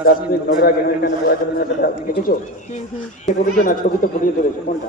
Dustbin নোংরা এখানে দেখেছো? কে করেছো না ছবি তো ফুটিয়ে তুলেছো কোনটা?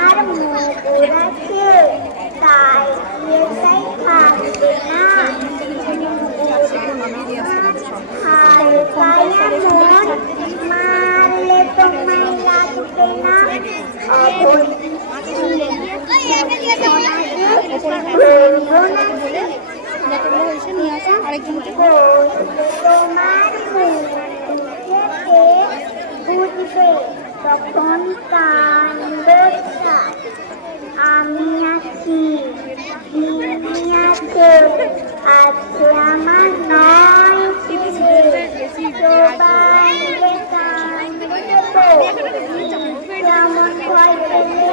আমার মুকুর আছে তাই এটাই থাকবে না হায় পায়া মারলে তোমায় লাগবে না তোমার বুঝবে তখন কান্দটা আমি আছি আছে আমার নয় সবাই কেমন ভয় পেলে